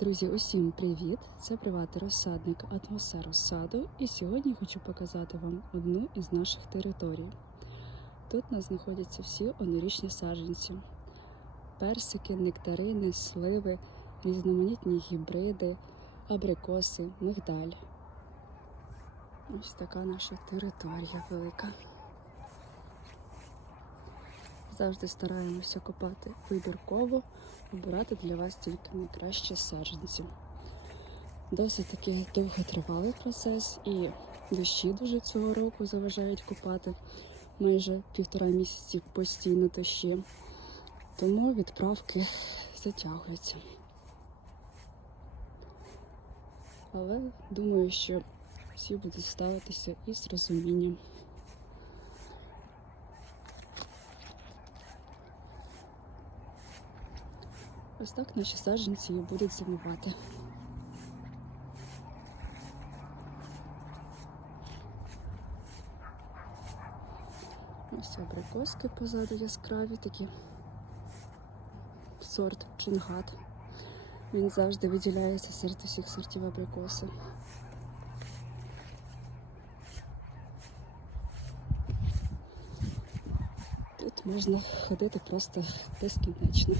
Друзі, усім привіт! Це приватний розсадник атмосфера саду. І сьогодні хочу показати вам одну із наших територій. Тут у нас знаходяться всі онорічні саджанці: персики, нектарини, сливи, різноманітні гібриди, абрикоси, мигдаль. Ось така наша територія велика. Завжди стараємося копати вибірково, обирати для вас тільки найкращі саджанці. Досить таки довготривалий процес, і дощі дуже цього року заважають копати майже півтора місяці постійно дощі, тому відправки затягуються. Але думаю, що всі будуть ставитися із розумінням. Ось так наші саджанці і будуть зимувати. Ось абрикоски позаду яскраві такі. Сорт чингат. Він завжди виділяється серед усіх сортів абрикоси. Тут можна ходити просто безкінечно.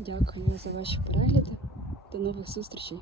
Дякую за ваші перегляди. До нових зустрічей!